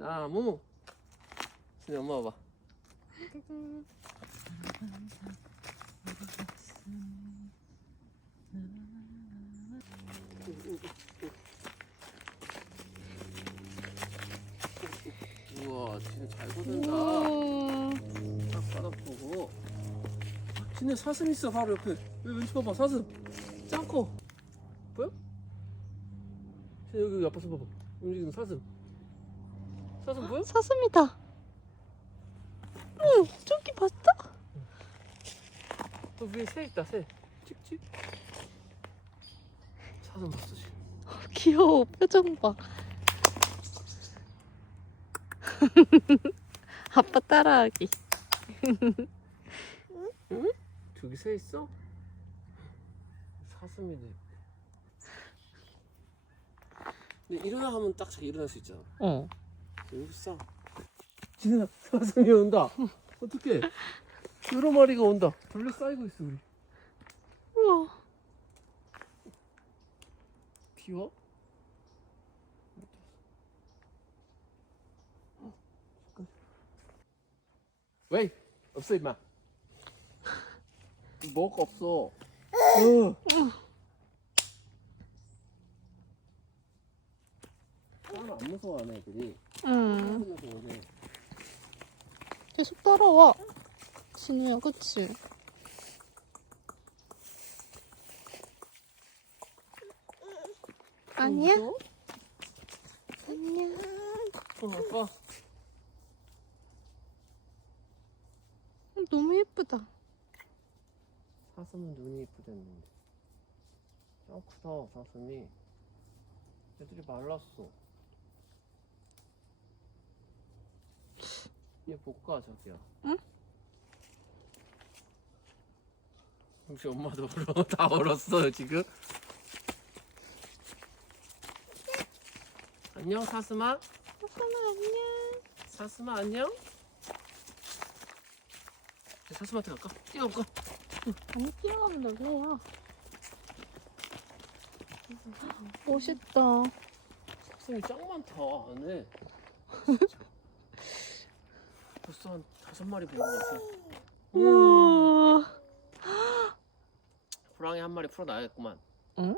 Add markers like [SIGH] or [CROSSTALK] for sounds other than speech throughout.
나무. 진이 엄마 봐봐. 우와, 진이 잘 고든다. 우와. 땅바닥 보고. 진에 사슴 있어 바로 옆에. 왜 왼쪽 봐봐 사슴. 짱커. 보여? 진이 여기 앞에서 봐봐. 움직이는 사슴. 사슴 보여? 사슴이다. 응, 저기 봤어? 또 위에 새 있다 새. 찍찍. 사슴 봤어 지금. 귀여워. 표정 봐. [LAUGHS] 아빠 따라하기. 저기 새 있어? 사슴이네. 근데 일어나 하면 딱잘 일어날 수 있잖아. 어. 여기 싸. 진아 사슴이 온다. 어떡해? 여러 마리가 온다. 둘러싸이고 있어 우리. 우와. 비워? 왜? 없어 임마. 먹을 거 없어. 어. 사람 안 무서워하네 애들이. 응. 오네. 계속 따라와. 진우야, 그치? 아니야? 아니야. 어, 아빠. 음, 너무 예쁘다. 사슴은 눈이 이쁘댔는데. 짱 크다 사슴이. 애들이 말랐어. 얘 볼까 자기야? 응? 혹시 엄마도 울어? [LAUGHS] 다 울었어요 지금? 안녕 사슴아? 사슴아, 안녕. 사슴아 안녕? 이제 사슴한테 갈까? 뛰어볼까? 아니, 뛰어가면 놀래요. 멋있다. 사슴이 짱 많다 안에 진짜 [LAUGHS] 벌써 한 다섯 마리 본것 같아 우와. 호랑이 한 마리 풀어놔야겠구만 응?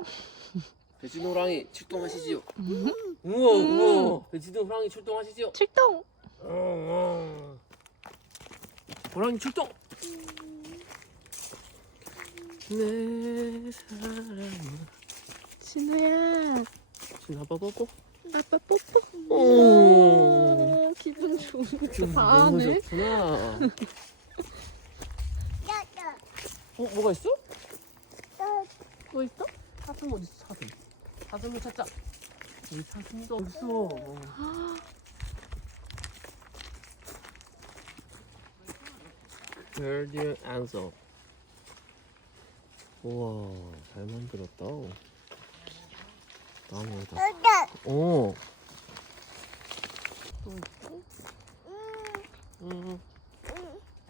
[LAUGHS] 돼지노 호랑이 출동하시지요 음. 우와 음. 우와 돼지노 호랑이 출동하시지요 출동. 호랑이 출동 내 사랑은 진우야. 지나봐 보고 아빠 뽀뽀. 오. 좀다 너무 하네. 좋구나. 어 뭐가 있어? 뭐 있어? 사슴 어디 있어? 사슴. 사슴을 찾자. 여기 사슴도 없어? Guardian Ansel 우와 잘 만들었다. 나무에다 어. 또 있고? 응.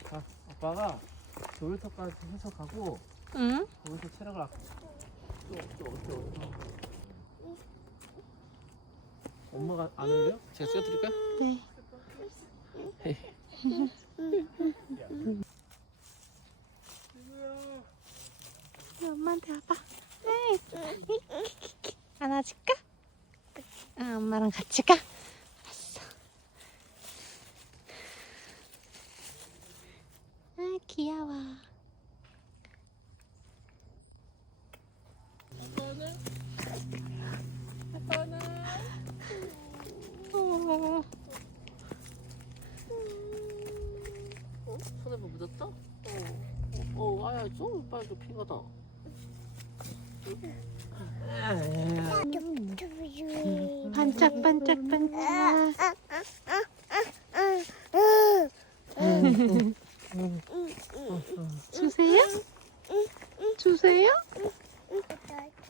자, 아빠가 놀이터까지 해서 가고 응? 거기서 체력을 아껴. 또, 또, 또, 또. 엄마가 안 올려? 제가 찍어드릴까요? 네. 엄마한테 와봐. 네. 안아줄까? 아, 엄마랑 같이 가. 알았어. 아, 귀여워. 어. 어? 묻었다? 어. 어, 어 아야, 좀 빨리 좀 피가다. 반짝반짝 반짝. 주세요? 주세요?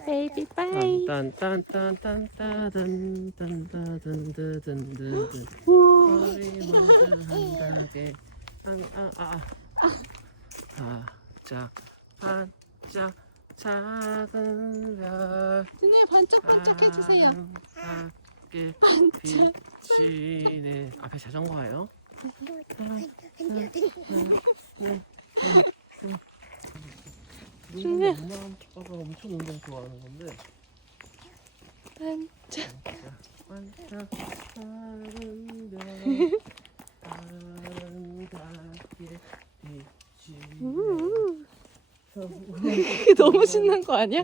베이비 빠이. 딴딴딴딴딴딴딴딴딴딴딴 우와. 우리 모두 한 가게 아 아 아 반짝 반짝 작은 별 진우야 반짝반짝 해주세요. 반짝반짝하게 비치네 앞에 자전거예요? 준우야. 엄마 아빠가 엄청 운동 좋아하는 건데 반짝. 반짝 아름다워 아름답게 비치네 우. 그게 너무 신난 거 아니야?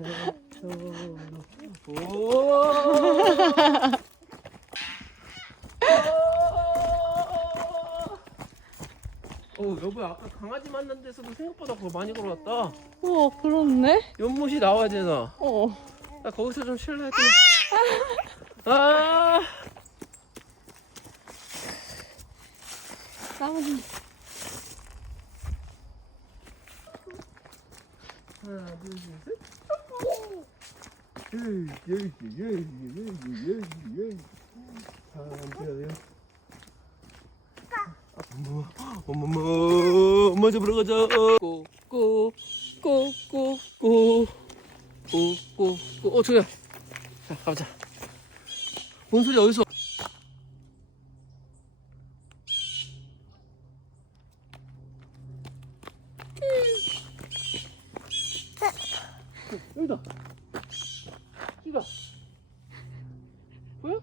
어 여보야 아까 강아지 만난 데서도 생각보다 그거 많이 걸어왔다 어, 그렇네. 연못이 나와야 되나 어. 나 거기서 좀 쉴라 했더니 아 나머지. 하나 둘셋 예이 예이 예이 예이 예이 예이 한편이요 엄마 엄마 엄마 잡으러 가자 꼬꼬꼬꼬꼬꼬꼬 어 저기야 자 가보자 뭔 소리 어디서 여기다 여기다 보여?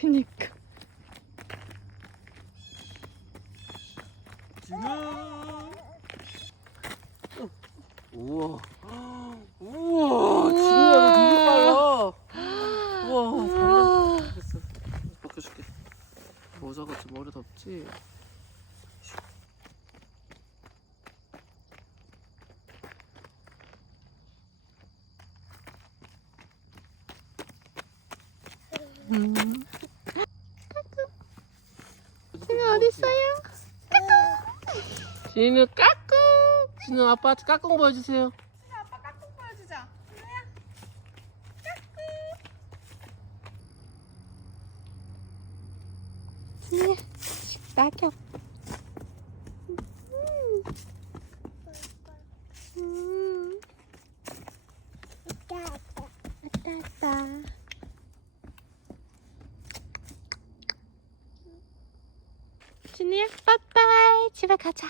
그니까. 지금 우와 우와 너 되게 빨라 우와 아, 잘했어 벗겨줄게 모자가 좀 머리 음. 지금 어딨어요? 진우 까꿍 진우 아빠한테 까꿍 보여주세요 아빠 깍꿍 보여주자. 음. 왔다 왔다. 준이야, 빠빠이. 집에 가자.